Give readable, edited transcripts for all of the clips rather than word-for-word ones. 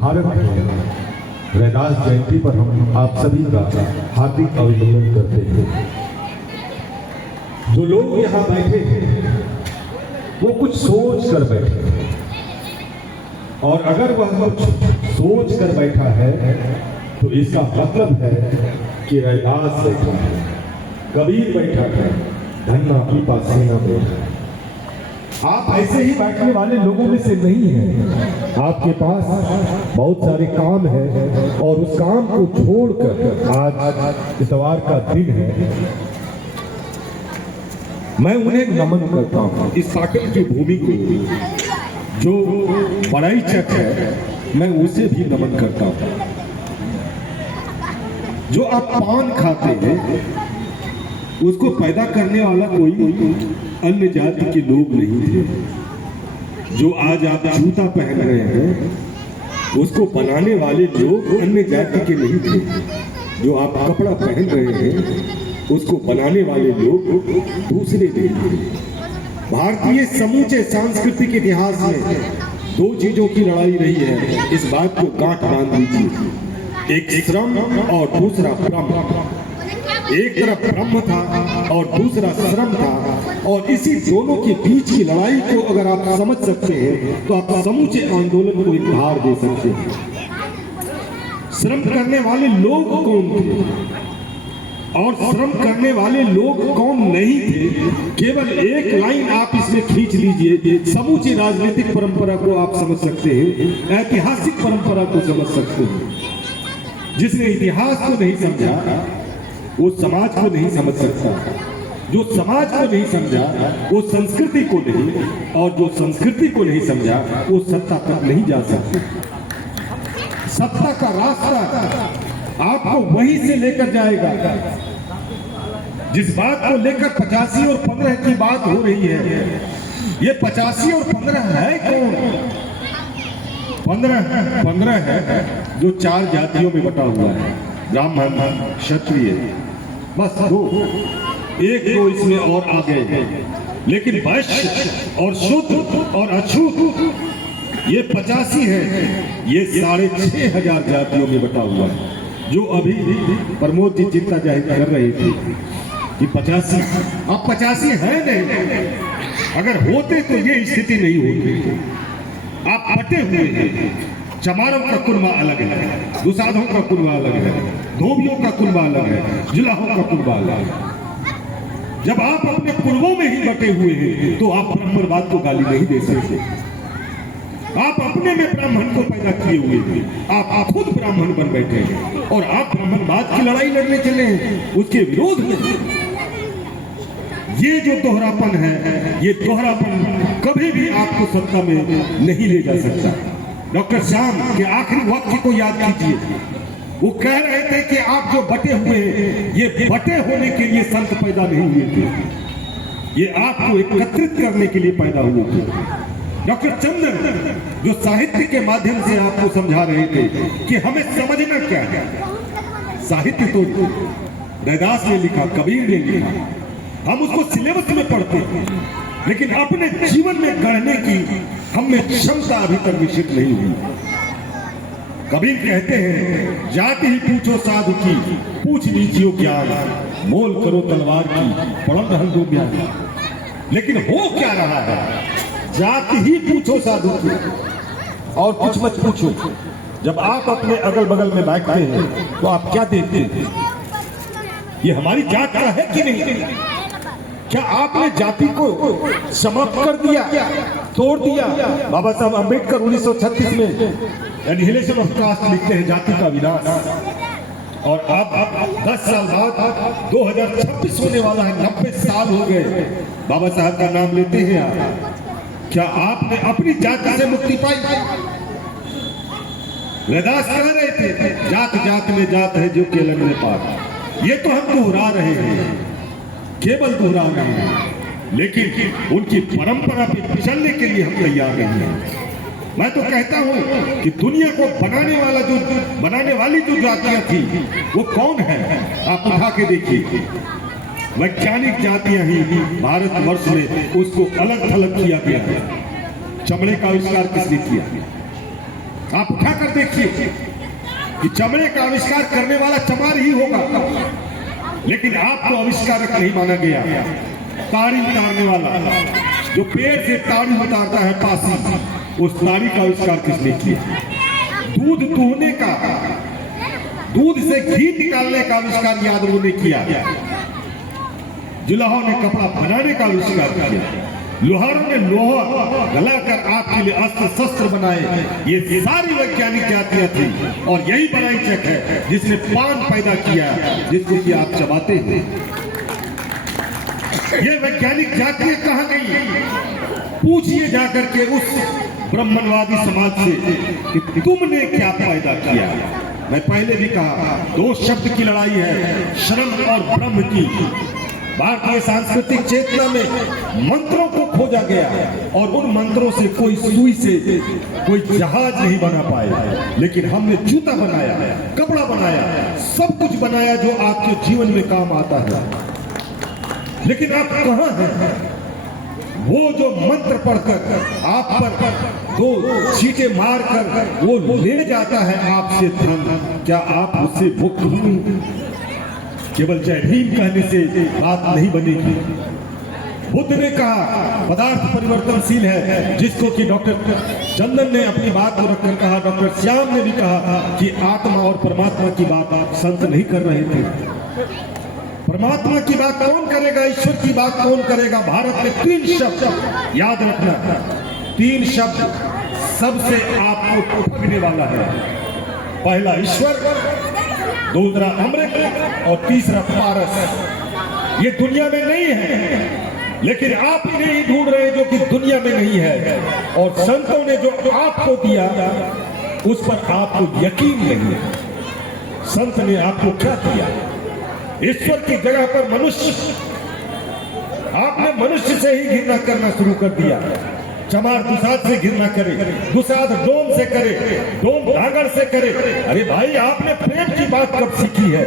भारत में रैदास जयंती पर हम आप सभी का हार्दिक अभिनंदन करते हैं। जो लोग यहाँ बैठे हैं वो कुछ सोच कर बैठे हैं, और अगर वह कुछ सोच कर बैठा है तो इसका मतलब है कि रैदास बैठा है, कबीर बैठा है, धन्ना पीपा सेना बैठा है। आप ऐसे ही बैठने वाले लोगों में से नहीं हैं। आपके पास बहुत सारे काम है और उस काम को छोड़कर आज इतवार का दिन है। मैं उन्हें नमन करता हूँ। इस पाटन की भूमि को जो बड़ाई चक है, मैं उसे भी नमन करता हूँ। जो आप पान खाते हैं उसको पैदा करने वाला कोई अन्य जाति के लोग नहीं थे। जो आज आप जूता पहन रहे हैं उसको बनाने वाले लोग अन्य जाति के नहीं थे। जो आप कपड़ा पहन रहे हैं उसको बनाने वाले लोग दूसरे नहीं थे। भारतीय समूचे सांस्कृतिक इतिहास में दो चीजों की लड़ाई रही है, इस बात को गांठ बांध लीजिए। एक श्रम और दूसरा ब्रह्म। एक तरफ ब्रह्म था और दूसरा श्रम था, और इसी दोनों के बीच की लड़ाई को अगर आप समझ सकते हैं तो आप समूचे आंदोलन को एक भार दे सकते हैं। श्रम करने वाले लोग कौन थे और श्रम करने वाले लोग कौन नहीं थे, केवल एक लाइन आप इसमें खींच लीजिए, समूची राजनीतिक परंपरा को आप समझ सकते हैं, ऐतिहासिक परंपरा को समझ सकते हैं। जिसने इतिहास को नहीं समझा वो समाज को नहीं समझ सकता, जो समाज को नहीं समझा वो संस्कृति को नहीं, और जो संस्कृति को नहीं समझा वो सत्ता तक नहीं जा सकता। सत्ता का रास्ता आपको वहीं से लेकर जाएगा। जिस बात को लेकर 85 और 15 की बात हो रही है, ये 85 और 15 है कौन? 15 है जो 4 जातियों में बटा हुआ है, ब्राह्मण, क्षत्रिय, बस दो, एक दो इसमें और आ गए। लेकिन वैश्य और शुद्ध और अछूत ये 85 है, ये 6500 जातियों में बटा हुआ है। जो अभी प्रमोद जी चिंता जाहिर कर रहे थे कि 85, अब 85 है नहीं। अगर होते तो ये स्थिति नहीं होती। आप बटे हुए हैं। चमारों का कुनबा अलग है, दुसाधों का कुनबा अलग है, धोबियों का कुनबा अलग है, जुलाहों का कुनबा अलग है। जब आप अपने कुनबों में ही बटे हुए हैं तो आप ब्राह्मणवाद को गाली नहीं दे सकते। आप अपने में ब्राह्मण को पैदा किए हुए थे, आप खुद ब्राह्मण बन बैठे हैं और आप ब्राह्मणवाद की लड़ाई लड़ने चले हैं उसके विरोध में। ये जो दोहरापन है, ये दोहरापन कभी भी आपको सत्ता में नहीं ले जा सकता। डॉक्टर श्याम के आखिरी वाक्य को याद कीजिए। वो कह रहे थे कि आप जो बटे हुए हैं, ये बटे होने के लिए संत पैदा नहीं हुए थे, ये आपको एकत्रित करने के लिए पैदा हुए थे। डॉक्टर चंदन जो साहित्य के माध्यम से आपको समझा रहे थे कि हमें समझना क्या है। साहित्य तो रैदास ने लिखा, कबीर ने लिखा, हम उसको सिलेबस में पढ़ते हैं, लेकिन अपने जीवन में गढ़ने की हमें क्षमता अभी तक विकसित नहीं हुई। कबीर कहते हैं, जाति ही पूछो साधु की, पूछ लीजिए ज्ञान, मोल करो तलवार की, पढ़ो रहन दो ज्ञान। लेकिन हो क्या रहा है? जाति ही पूछो साधु की और कुछ मत पूछो। जब आप अपने अगल बगल में बैठते हैं तो आप क्या देखते हैं? ये हमारी जात का है कि नहीं? क्या आपने जाति को समाप्त कर दिया, तोड़ दिया? बाबा साहब अम्बेडकर 1936 में एनिहिलेशन ऑफ कास्ट लिखते हैं, जाति का विनाश। और अब 10 साल बाद 2026 होने वाला है, 90 साल हो गए, बाबा साहब का नाम लेते हैं आप। क्या आपने अपनी जाति से मुक्ति पाई? रैदास कह रहे थे, जात जात में जात है जो केलन में पार। ये तो हम दोहरा रहे हैं, केवल दोहरा रहे हैं, लेकिन उनकी परंपरा पे चलने के लिए हम तैयार नहीं हैं। मैं तो कहता हूं कि दुनिया को बनाने वाली जो जातियां थी वो कौन है? आप उठा के देखिए। वैज्ञानिक जातियां ही भारतवर्ष में उसको अलग थलग किया गया है। चमड़े का आविष्कार किसने किया? आप उठा कर देखिए कि चमड़े का आविष्कार करने वाला चमार ही होगा, लेकिन आपको आविष्कारक नहीं माना गया। ताड़ी उतारने वाला, जो पेड़ से ताड़ी उतारता है पासी, उस ताड़ी का आविष्कार किसने किया? दूध दूहने का, दूध से घी निकालने का आविष्कार यादवों ने किया। जुलाहों ने कपड़ा बनाने का आविष्कार किया। लोहारों ने लोहा गलाकर आपके लिए अस्त्र शस्त्र बनाए। ये सारी वैज्ञानिक जातियां थी, और यही बड़ाई चक है जिसने पान पैदा किया, जिसको कि आप चबाते हैं। ये वैज्ञानिक जातियां कहां गई? पूछिए जाकर के उस ब्राह्मणवादी समाज से कि तुमने क्या पैदा किया। मैं पहले भी कहा, दो शब्द की लड़ाई है, श्रम और ब्रह्म की। भारतीय सांस्कृतिक चेतना में मंत्रों को खोजा गया, और उन मंत्रों से कोई सुई से कोई जहाज नहीं बना पाया, लेकिन हमने जूता बनाया, कपड़ा बनाया, सब कुछ बनाया जो आपके जीवन में काम आता है। लेकिन आप कहां हैं? वो जो मंत्र पढ़कर आप पर दो छींटे मारकर वो ले जाता है आपसे धन, क्या आप उससे मुक्त होंगे? केवल जय भीम कहने से बात नहीं बनेगी। बुद्ध ने कहा पदार्थ परिवर्तनशील है, जिसको कि डॉक्टर चंदन ने अपनी बात को रखकर कहा, डॉक्टर श्याम ने भी कहा कि आत्मा और परमात्मा की बात संत नहीं कर रहे थे। परमात्मा की बात कौन करेगा? ईश्वर की बात कौन करेगा? भारत में 3 शब्द याद रखना, 3 शब्द सबसे आपको ठगने वाला है। पहला ईश्वर, दूसरा अमृत, और तीसरा पारस। ये दुनिया में नहीं है, लेकिन आप इन्हें ही ढूंढ रहे हैं जो कि दुनिया में नहीं है। और संतों ने जो आपको दिया उस पर आपको यकीन नहीं है। संत ने आपको क्या दिया? ईश्वर की जगह पर मनुष्य। आपने मनुष्य से ही घृणा करना शुरू कर दिया। चमार दुसाध से घृणा करे, दुसाध डोम से करे, डोम धागड़ से करे। अरे भाई, आपने प्रेम की बात कब सीखी है?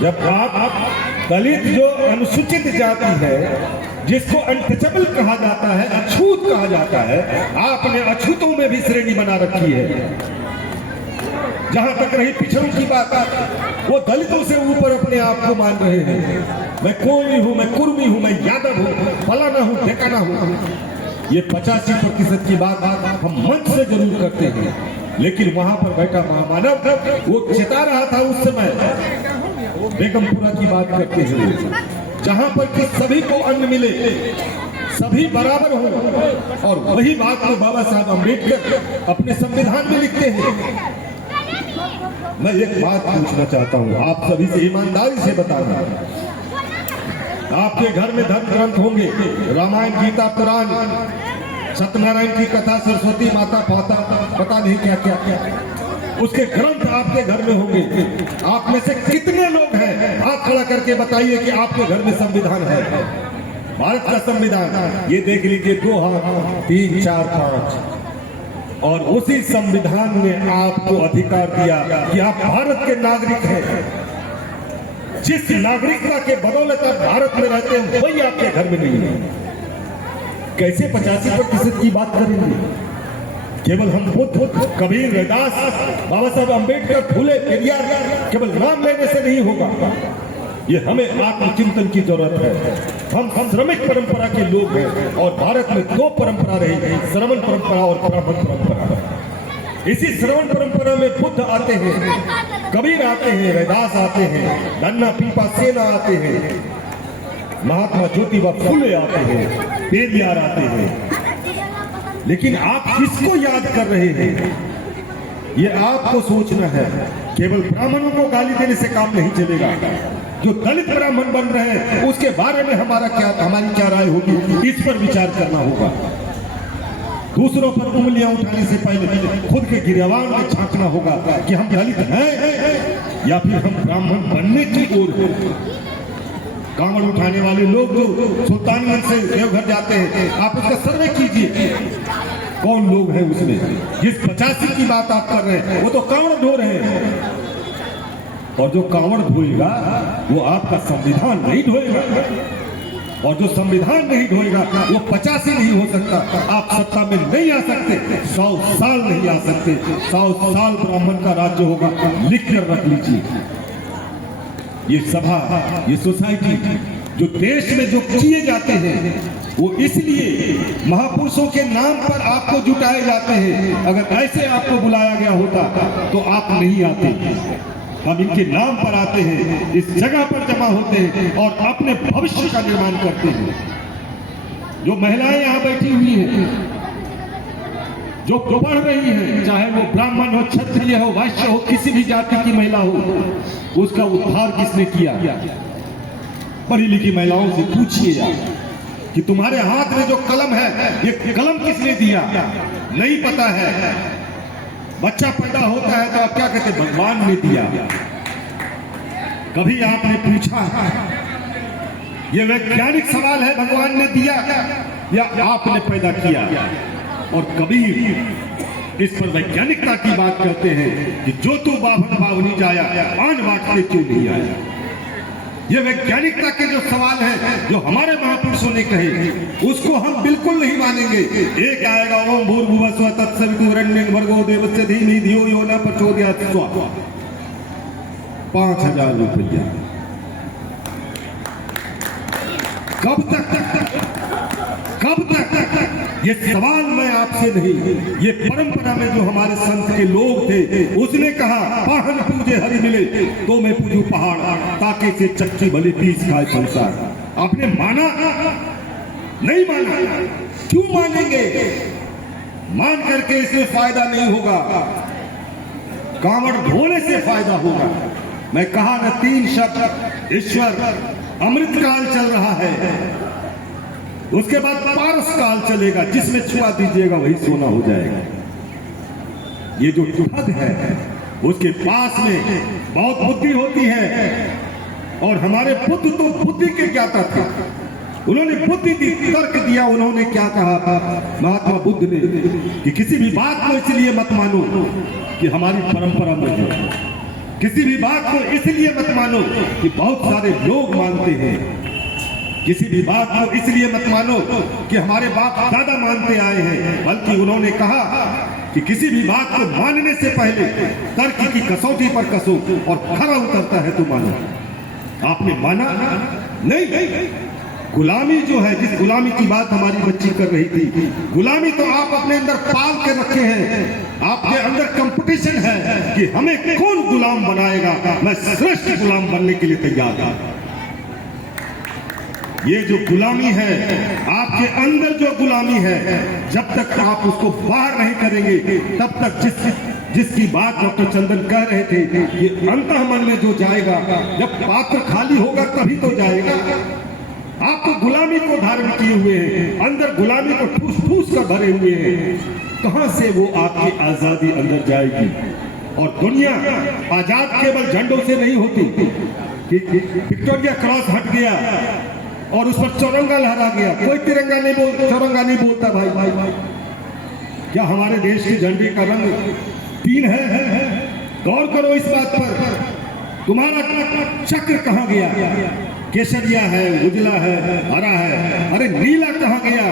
जब आप दलित जो अनुसूचित जाति है, जिसको अनटचेबल कहा जाता है, अछूत कहा जाता है, आपने अछूतों में भी श्रेणी बना रखी है। जहां तक रही पिछड़ों की बात, वो दलितों से ऊपर अपने आप को मान रहे हैं। मैं कोई हूं, मैं कुर्मी हूं, मैं यादव हूं, फलाना हूं, ठिकाना हूं। ये 85% की बात हम मंच से जरूर करते हैं, लेकिन वहां पर बैठा महामानव वो चिता रहा था उस समय बेगमपुरा की बात करते हुए, जहां पर कि सभी को अन्न मिले, सभी बराबर हो। और वही बात को बाबा साहब अम्बेडकर अपने संविधान में लिखते हैं। मैं एक बात पूछना चाहता हूं, आप सभी से ईमानदारी से बताना। आपके घर में धर्म ग्रंथ होंगे, रामायण, गीता, पुराण, सत्यनारायण की कथा, सरस्वती माता, पाता, पता नहीं क्या क्या क्या उसके ग्रंथ आपके घर में होंगे। आप में से कितने लोग हैं, हाथ खड़ा करके बताइए कि आपके घर में संविधान है? भारत का संविधान, ये देख लीजिए, 2 हाथ, 3, 4, 5। और उसी संविधान ने आपको अधिकार दिया कि आप भारत के नागरिक हैं। जिस नागरिकता के बदौलत आप भारत में रहते हैं, वही आपके घर में नहीं है। कैसे 85% की बात करेंगे? केवल हम बुद्ध, कबीर, रैदास, बाबा साहब अम्बेडकर, फूले, पेरियार केवल नाम लेने से नहीं होगा। ये हमें आत्मचिंतन की जरूरत है। हम श्रमिक परंपरा के लोग हैं, और भारत में 2 परंपरा रही, श्रवण परंपरा और ब्राह्मण परंपरा। इसी श्रवण परंपरा में बुद्ध आते हैं, कबीर आते हैं, रैदास आते हैं, धन्ना पीपा सेना आते हैं, महात्मा ज्योतिबा फुले आते हैं, पेरियार आते हैं। लेकिन आप किसको याद कर रहे हैं? ये आपको सोचना है। केवल ब्राह्मणों को गाली देने से काम नहीं चलेगा। जो दलित ब्राह्मण बन रहे हैं, उसके बारे में हमारी क्या राय होगी, इस पर विचार करना होगा। दूसरों पर उंगलियां उठाने से पहले खुद के गिरवान में झांकना होगा कि हम दलित हैं या फिर हम ब्राह्मण बनने की ओर हैं। कांवड़ उठाने वाले लोग जो सुल्तानगंज से देवघर जाते हैं, आप उसका सर्वे कीजिए, कौन लोग हैं उसमें। जिस 85 की बात आप कर रहे हैं, वो तो कांवड़ ढो रहे हैं, और जो कांवड़ ढोएगा वो आपका संविधान नहीं ढोएगा। और जो संविधान नहीं ढोएगा वो 50 ही नहीं हो सकता। आप सत्ता में नहीं आ सकते, 100 साल नहीं आ सकते। 100 साल ब्राह्मण का राज्य होगा, लिख कर रख लीजिए। ये सभा, ये सोसाइटी, जो देश में जो किए जाते हैं वो इसलिए महापुरुषों के नाम पर आपको जुटाए जाते हैं। अगर ऐसे आपको बुलाया गया होता तो आप नहीं आते। हम इनके नाम पर आते हैं, इस जगह पर जमा होते हैं और अपने भविष्य का निर्माण करते हैं। जो महिलाएं यहाँ बैठी हुई हैं, जो पढ़ रही हैं, चाहे वो ब्राह्मण हो, क्षत्रिय हो, वैश्य हो, किसी भी जाति की महिला हो, उसका उद्धार किसने किया? पढ़ी लिखी महिलाओं से पूछिए कि तुम्हारे हाथ में जो कलम है, ये कलम किसने दिया? नहीं पता है। बच्चा पैदा होता है तो आप क्या कहते हैं? भगवान ने दिया। कभी आपने पूछा? ये वैज्ञानिक सवाल है, भगवान ने दिया या आपने पैदा किया? और कभी इस पर वैज्ञानिकता की बात करते हैं कि जो तू बाभन बावनी जाया, आन बांटते क्यों नहीं आया? ये वैज्ञानिकता के जो सवाल है, जो हमारे महापुरुषों ने कहे, उसको हम बिल्कुल नहीं मानेंगे। एक आएगा ओम भूर्भुवः स्वः तत्सवितुर्वरेण्यं भर्गो देवस्य धीमहि धियो यो न प्रचोदयात् स्वाहा। 5000 रुपया। कब तक ये सवाल मैं आपसे नहीं, ये परंपरा में जो हमारे संत के लोग थे, उसने कहा पाहन पूजे हरि मिले तो मैं पूजू पहाड़, ताकि से चक्की भली पीस खाए संसार। आपने माना? नहीं माना। क्यों मानेंगे? मान करके इसमें फायदा नहीं होगा, कांवड़ ढोने से फायदा होगा। मैं कहा न 3 शब्द ईश्वर, अमृत काल चल रहा है, उसके बाद पारस काल चलेगा, जिसमें छुआ दीजिएगा वही सोना हो जाएगा। ये जो ठग है उसके पास में बहुत बुद्धि होती है, और हमारे बुद्ध तो बुद्धि के ज्ञाता थे। उन्होंने बुद्धि दी, तर्क दिया। उन्होंने क्या कहा महात्मा बुद्ध ने कि किसी भी बात को इसलिए मत मानो कि हमारी परंपरा में है, किसी भी बात को इसलिए मत मानो कि बहुत सारे लोग मानते हैं, किसी भी बात को इसलिए मत मानो कि हमारे बाप दादा मानते आए हैं। बल्कि उन्होंने कहा कि किसी भी बात को मानने से पहले तर्क की कसौटी पर कसो, और खरा उतरता है तो मानो। आपने माना? नहीं। गुलामी जो है, जिस गुलामी की बात हमारी बच्ची कर रही थी, गुलामी तो आप अपने अंदर पाल के रखे हैं। आपके अंदर कंपटीशन है कि हमें कौन गुलाम बनाएगा। मैं श्रेष्ठ गुलाम बनने के लिए तैयार हूं। ये जो गुलामी है, आपके अंदर जो गुलामी है, जब तक आप उसको बाहर नहीं करेंगे, तब तक जिसकी बात डॉक्टर चंदन कह रहे थे, ये अंतः मन में जो जाएगा, जब पात्र खाली होगा तभी तो जाएगा। आप तो गुलामी को धारण किए हुए हैं, अंदर गुलामी को ठूस ठूस कर भरे हुए हैं। कहां से वो आपकी आजादी अंदर जाएगी? और दुनिया आजाद केवल झंडों से नहीं होती कि विक्टोरिया क्रॉस हट गया और उस पर चौरंगा लहरा गया। कोई तिरंगा नहीं चौरंगा नहीं बोलता भाई। क्या हमारे देश के झंडे का रंग 3 है? गौर करो इस बात पर। तुम्हारा चक्र कहां गया? केसरिया है, उजला है, हरा है, अरे नीला कहां गया?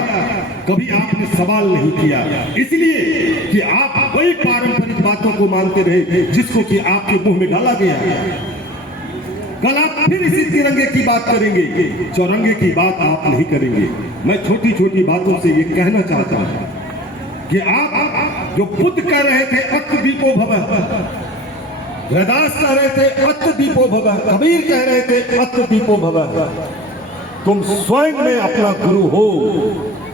कभी आपने सवाल नहीं किया, इसलिए कि आप वही पारंपरिक बातों को मानते रहे जिसको कि आपके मुंह में डाला गया। कल आप फिर इसी तिरंगे की बात करेंगे, चौरंगे की बात आप नहीं करेंगे। मैं छोटी छोटी बातों से ये कहना चाहता हूं कि आप जो बुद्ध कह रहे थे अत्त दीपो भवः, रैदास कह रहे थे अत्त दीपो भवः, कबीर कह रहे थे अत्त दीपो भवः। तुम स्वयं में अपना गुरु हो,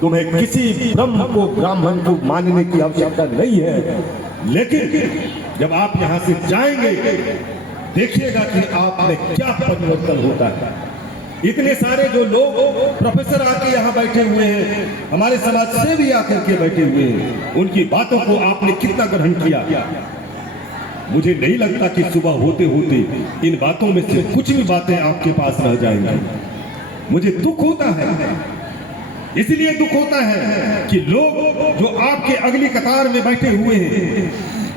तुम्हें किसी ब्रह्म को ब्राह्मण को मानने की आवश्यकता नहीं है। लेकिन जब आप यहां से जाएंगे, देखिएगा कि आप में क्या परिवर्तन होता है। इतने सारे जो लोग प्रोफेसर आके यहाँ बैठे हुए हैं, हमारे समाज से भी आकर के बैठे हुए हैं, उनकी बातों को आपने कितना ग्रहण किया? मुझे नहीं लगता कि सुबह होते होते इन बातों में से कुछ भी बातें आपके पास रह जाएंगी। मुझे दुख होता है, इसलिए दुख होता है कि लोग जो आपके अगली कतार में बैठे हुए हैं,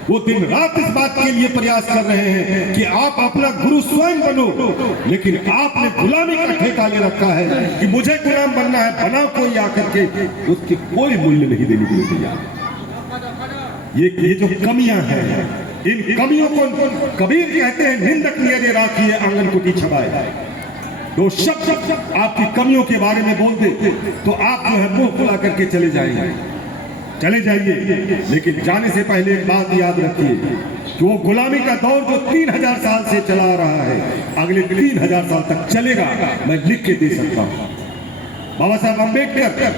वो दिन रात इस बात के लिए प्रयास कर रहे हैं कि आप अपना गुरु स्वयं बनो, लेकिन आपने गुलामी का ठेका ले रखा है कि मुझे गुलाम बनना है, बनाओ कोई आकर के, उसकी कोई मूल्य नहीं देने के लिए तैयार। ये जो कमियां हैं, इन कमियों को कबीर कहते हैं निंदक नियरे राखिए आंगन को की छबाए। दो शब्द आपकी कमियों के बारे में बोल दे तो आप जो है मुंह खुला करके चले जाएंगे, चले जाइए। लेकिन जाने से पहले एक बात याद रखिए कि वो गुलामी का दौर जो 3000 साल से चला आ रहा है, अगले 3000 साल तक चलेगा, मैं लिख के दे सकता हूं। बाबा साहब अम्बेडकर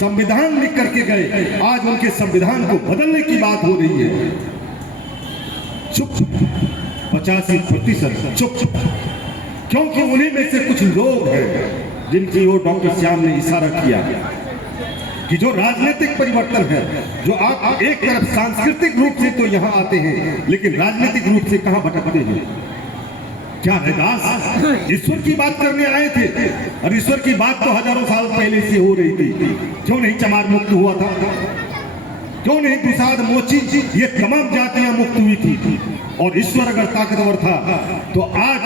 संविधान लिख करके गए, आज उनके संविधान को बदलने की बात हो रही है। चुप 85% चुप, क्योंकि उन्हीं में से कुछ लोग हैं जिनकी ओर डॉक्टर श्याम ने इशारा किया कि जो राजनीतिक परिवर्तन है, जो आप एक तरफ सांस्कृतिक रूप से तो यहाँ आते हैं, लेकिन राजनीतिक रूप से कहाँ भटकते हैं। क्या रैदास ईश्वर की बात करने आए थे, और ईश्वर की बात तो हजारों साल पहले से हो रही थी। क्यों नहीं चमार मुक्त हुआ था, क्यों नहीं दुसाद मोची, ये तमाम जातियां मुक्त हुई थी। और ईश्वर अगर ताकतवर था तो आज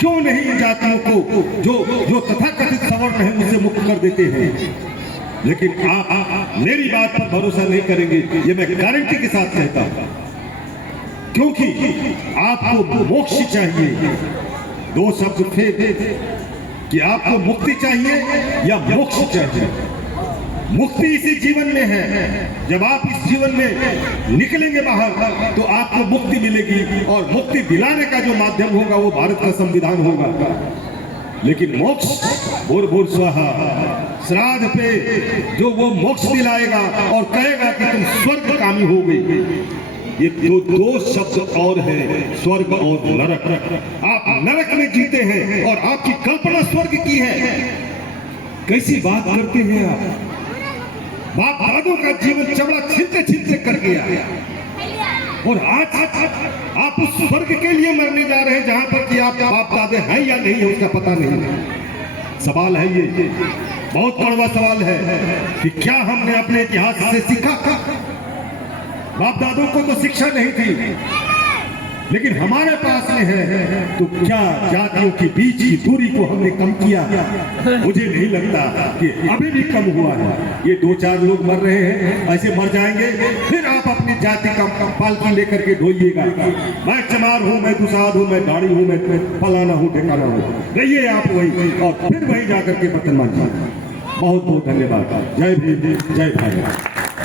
क्यों नहीं इन जातियों को जो तथाकथित सवर्ण है उसे मुक्त कर देते हैं। लेकिन आप मेरी बात पर भरोसा नहीं करेंगे, ये मैं गारंटी के साथ कहता हूं, क्योंकि आपको मोक्ष चाहिए। दो शब्द फेर कि आपको मुक्ति चाहिए या मोक्ष चाहिए। मुक्ति इसी जीवन में है, जब आप इस जीवन में निकलेंगे बाहर तो आपको मुक्ति मिलेगी, और मुक्ति दिलाने का जो माध्यम होगा वो भारत का संविधान होगा। लेकिन मोक्ष भूर भूर स्वाहा श्राद्ध पे जो वो मोक्ष दिलाएगा और कहेगा कि तुम स्वर्गकामी हो गई, ये दो शब्द और है, स्वर्ग और नरक। आप नरक में जीते हैं और आपकी कल्पना स्वर्ग की है। कैसी बात करते हैं आप। बाप दादों का जीवन चमड़ा छिलते छिलते कर गया, और आज आप उस स्वर्ग के लिए मरने जा रहे हैं जहां पर कि आप बाप दादे हैं या नहीं है उसका पता नहीं। सवाल है ये बहुत कड़वा सवाल है कि क्या हमने अपने इतिहास से सीखा। बाप दादों को तो शिक्षा नहीं थी, लेकिन हमारे पास में है, तो क्या जातियों के बीच की दूरी को हमने कम किया? मुझे नहीं लगता कि अभी भी कम हुआ है। ये 2-4 लोग मर रहे हैं, ऐसे मर जाएंगे, फिर आप अपनी जाति का पालकी लेकर के ढोइएगा, मैं चमार हूँ, मैं दुसाद हूँ, मैं दाढ़ी हूँ, मैं फलाना हूँ, ठिकाना हूँ। रहिए आप वही, और फिर वही जाकर के बर्तन मांजिए। बहुत बहुत धन्यवाद। जय भीम, जय भारत।